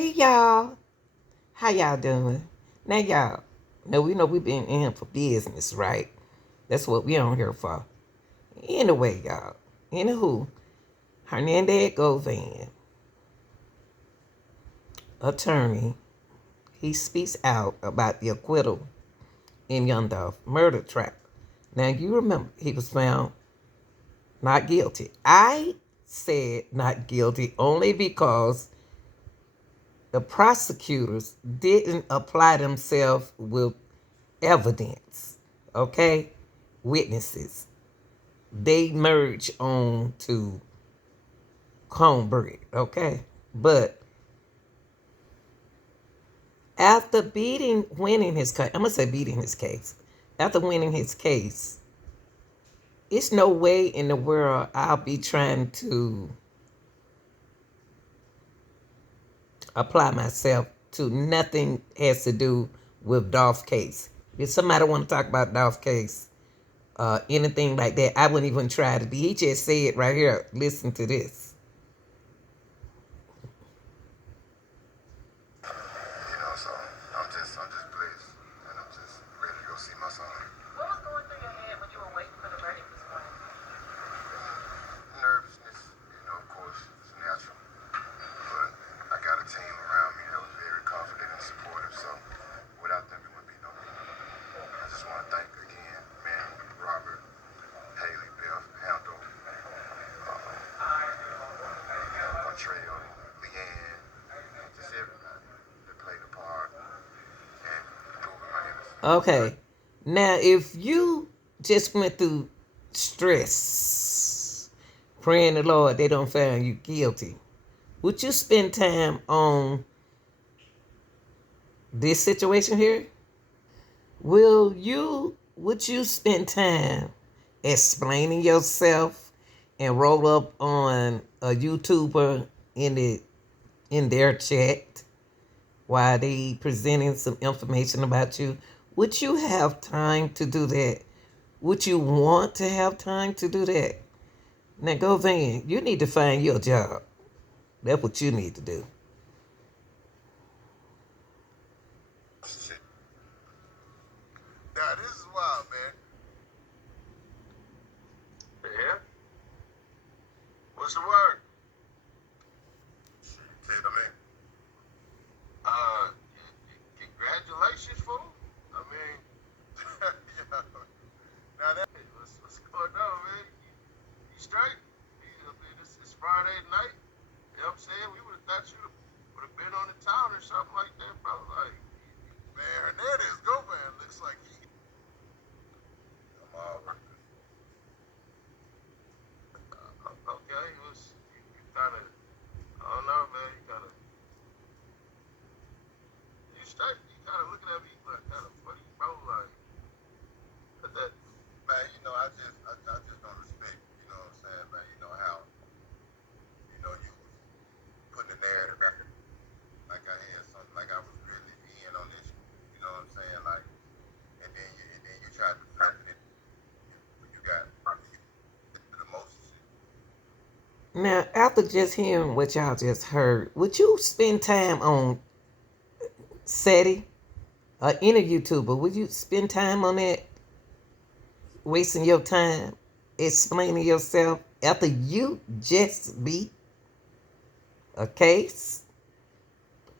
Hey y'all, how y'all doing? Now y'all, now we know we been in here for business, right? That's what we on here for. Anyway, y'all, anywho, Hernandez Govan, attorney, he speaks out about the acquittal in Young Dolph murder trap. Now you remember he was found not guilty. I said not guilty only because the prosecutors didn't apply themselves with evidence, okay? Witnesses. They merge on to cornbread, okay? But after winning his case, I'm gonna say beating his case. After winning his case, it's no way in the world I'll be trying to apply myself to nothing has to do with Dolph case. If somebody want to talk about Dolph case, anything like that, I wouldn't even try to be. He just said right here, listen to this. So I'm just pleased, and I'm just ready to go see my son. What was going through your head when you were waiting for the verdict this morning? Nervousness, of course, it's natural. But I got a team around me that was very confident and supportive, so without them, it wouldn't be no me. I just want to thank again, man, Robert, Haley, Beth, Handel, Montreal, Leanne, just everybody that played a part and proving my innocence. Okay. Now, if you just went through stress, praying the Lord they don't find you guilty, would you spend time on this situation here? Would you spend time explaining yourself and roll up on a YouTuber in their chat while they presenting some information about you? Would you have time to do that? Would you want to have time to do that? Now, Govan, you need to find your job. That's what you need to do. Now, this is wild, man. Yeah? What's the word? Ted, congratulations, fool. I mean, yeah. Now that, what's going on, man? You straight? I mean, it's Friday night. You know what I'm saying? We would have thought you would have been on the town or something like that, bro. Like, man, Hernandez Govan looks like he. I'm all right. Okay, it was you kind of. I don't know, man. You kind of looking at me like kind of funny, bro. Like, that. Man, I just don't respect. You know what I'm saying, man? You know how, you was putting the narrative back, like I had something, like I was really in on this. You know what I'm saying? Like, and then you tried to flip it. You got the most shit. Now, after just hearing what y'all just heard, would you spend time on Ceddy or any YouTuber? Would you spend time on that, wasting your time explaining yourself after you just beat a case?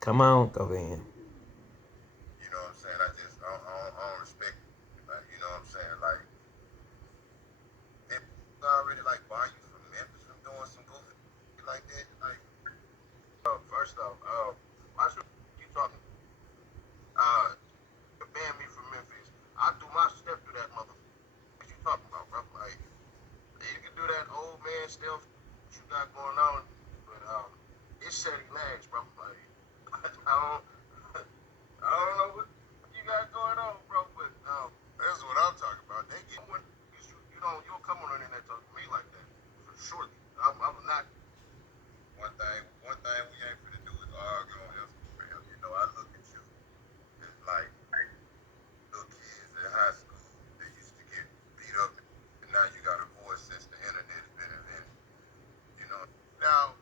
Come on, go in. You know what I'm saying? I don't respect it. You know what I'm saying? Like, it already like bar you from Memphis from doing some goofy shit like that. Like, first off, why should you talking? Uh, to ban me from Memphis. I do my step through that motherfucker. What you talking about, bro? Like, you can do that old man stuff you got going on, but it's Ceddy Nash, bro. Like, I don't, I don't know what you got going on, bro. But that's what I'm talking about. They get when you don't come on the internet talking to me like that for sure. I'm not. One thing we ain't finna do is argue on Instagram. I look at you. It's like little kids in high school that used to get beat up, and now you got a voice since the internet has been invented. You know. Now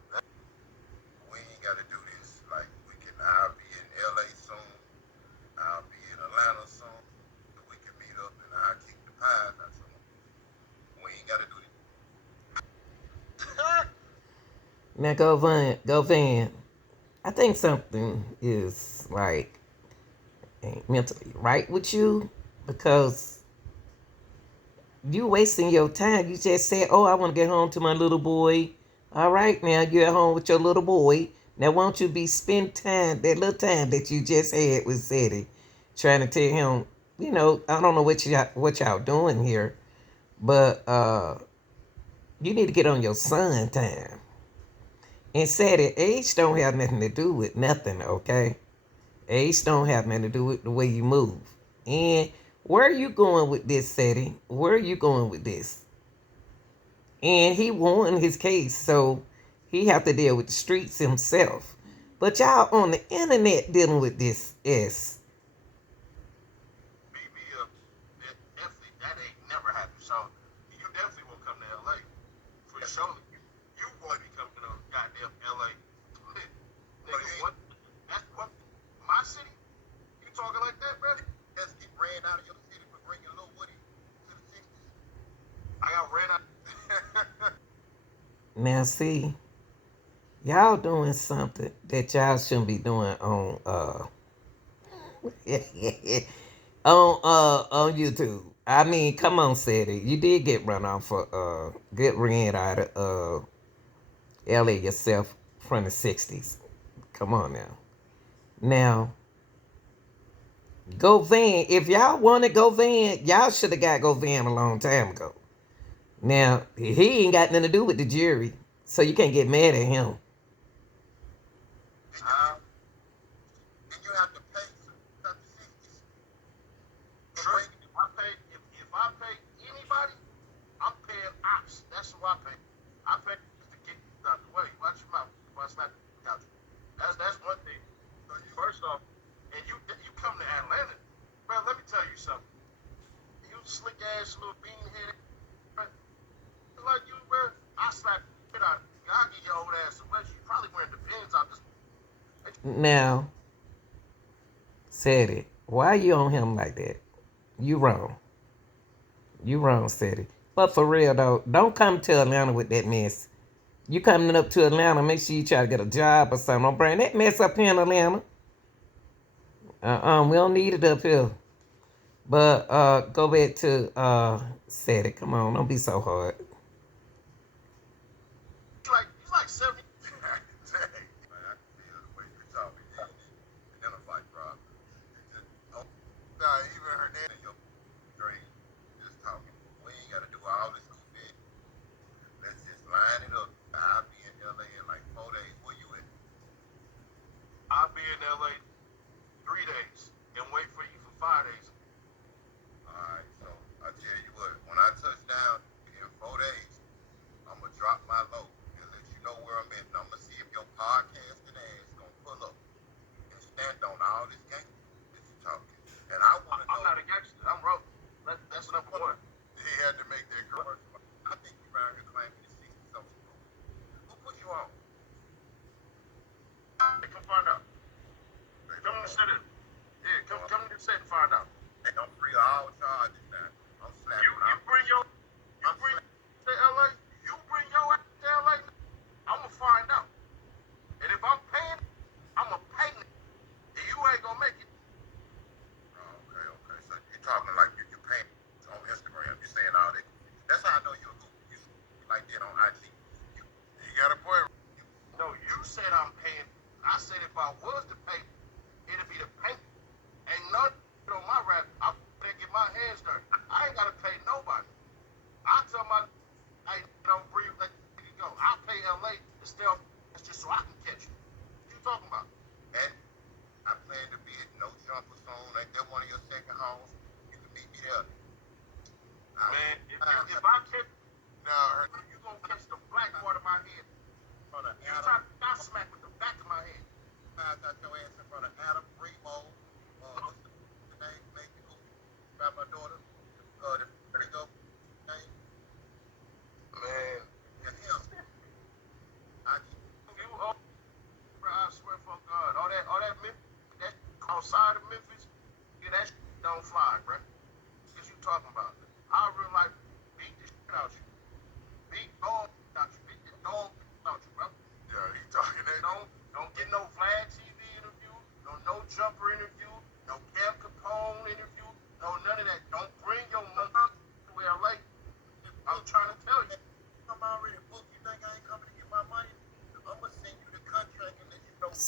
we ain't got to do this. Like we can Now, Govan, I think something is like ain't mentally right with you because you wasting your time. You just said, "Oh, I want to get home to my little boy." All right, now you're at home with your little boy. Now, won't you be spend time that little time that you just had with Ceddy, trying to tell him, I don't know what y'all doing here, but you need to get on your son time. And Ceddy, age don't have nothing to do with nothing, okay? Age don't have nothing to do with the way you move. And where are you going with this, Ceddy? Where are you going with this? And he won his case, so he have to deal with the streets himself. But y'all on the internet dealing with this S. Definitely, that ain't never happened. So you definitely will come to LA for sure. You boy be coming to goddamn LA. Nigga, what? That's what my city? You talking like that, bro? Just get ran out of your city for bringing Lil Woody to the 60s. I got ran out. Now see, y'all doing something that y'all shouldn't be doing on on YouTube. I mean, come on, Ceddy. You did get run off for get ran out of LA yourself from the 60s. Come on now. Now, Govan, if y'all wanted Govan, y'all should have got Govan a long time ago. Now, he ain't got nothing to do with the jury, so you can't get mad at him. And you have to pay the 60s. Sure. If I pay anybody, I'm paying ops. That's who I pay. I pay just to get out the way. Watch your mouth. Watch slap the couch. That's one thing. So first off, and you come to Atlanta, bro. Let me tell you something. You slick ass little bean head, like you, bro. I slap the shit out. I'll get your old ass away. You probably wearing the pins out this. Now, Ceddy, why you on him like that? You wrong. You wrong, Ceddy. But for real though, don't come to Atlanta with that mess. You coming up to Atlanta, make sure you try to get a job or something. Don't bring that mess up here in Atlanta. We don't need it up here. But go back to Ceddy. Come on, don't be so hard. He's like 70. Dang. Man, I can feel the way you're talking. Identify problem. Nah, even Hernandez, your great. Just talking. We ain't got to do all this goofy. Let's just line it up. I'll be in LA in like 4 days. Where you at? I'll be in LA 3 days and wait for you for 5 days. Alright, so I tell you what, when I touch down in 4 days, I'm gonna drop my low and let you know where I'm at. And I'm gonna see if your podcasting ass gonna pull up and stand on all this game that you talking. And I wanna know. I'm not a gangster. I'm broke. That's number one. He had to make that commercial. I think you around here claiming the 60 something. Who put you on? Hey, come find out. Come to the set. Yeah, come to the set and find out. Hey, I'm free of all charges now. I'm slapping. You bring your to LA. You bring your ass to LA. I'ma find out. And if I'm paying, I'ma pay. And you ain't gonna make it. Okay, okay. So you talking like you paying on Instagram? You saying all that? That's how I know you're a goofy. You like that on IG. You got a point. No, you said I'm paying. I said if I was to pay, it'd be the pay. Ain't nothing on my rap. I'm gonna get my hands dirty. I ain't gotta pay nobody. I tell my, hey, don't breathe, let you go. I'll pay LA to stay off just so I can catch you. What you talking about? And I plan to be at No Jumper soon. Ain't that one of your second homes? You can meet me there. Man, if I catch, now you gonna catch the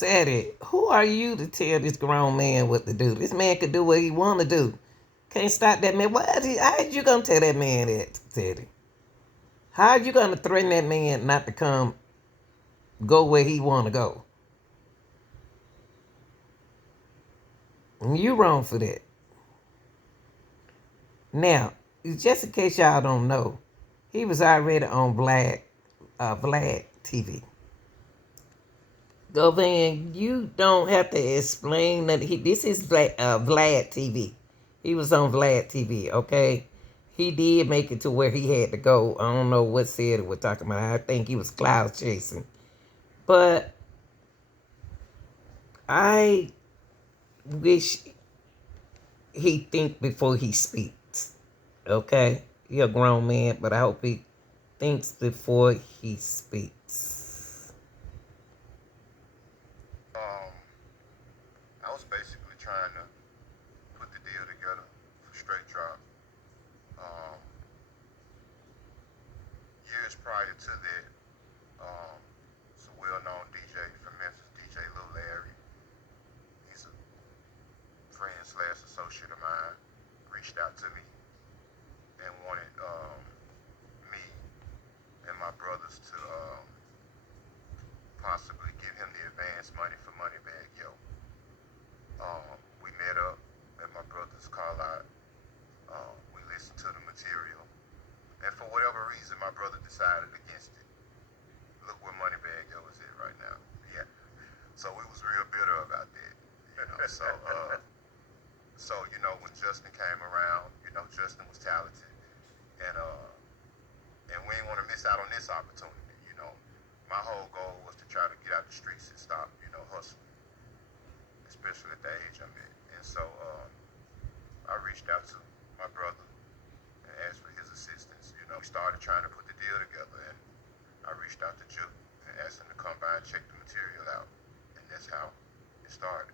Ceddy, who are you to tell this grown man what to do? This man could do what he want to do. Can't stop that man. How are you gonna tell that man that, Ceddy? How are you gonna threaten that man not to come go where he want to go? And you wrong for that. Now, just in case y'all don't know, he was already on Vlad TV. Govan, you don't have to explain that. This is Vlad TV. He was on Vlad TV, okay? He did make it to where he had to go. I don't know what said we're talking about. I think he was cloud chasing. But I wish he think before he speaks, okay? He a grown man, but I hope he thinks before he speaks. I was basically trying to put the deal together for Straight Drop. Um, Years prior to that, it's a well-known DJ from Memphis, DJ Lil Larry. He's a friend slash associate of mine. Reached out to me and wanted me and my brothers to possibly give him the advance money for Moneybag Yo. We met up at my brother's car lot. We listened to the material, and for whatever reason, my brother decided against it. Look where Moneybag Yo is at right now. Yeah. So we was real bitter about that, you know. So when Justin came around, Justin was talented, and we didn't want to miss out on this opportunity. My whole goal was to try to get out the streets and stop, hustling, especially at the age I'm at. And so I reached out to my brother and asked for his assistance. We started trying to put the deal together, and I reached out to Juke and asked him to come by and check the material out, and that's how it started.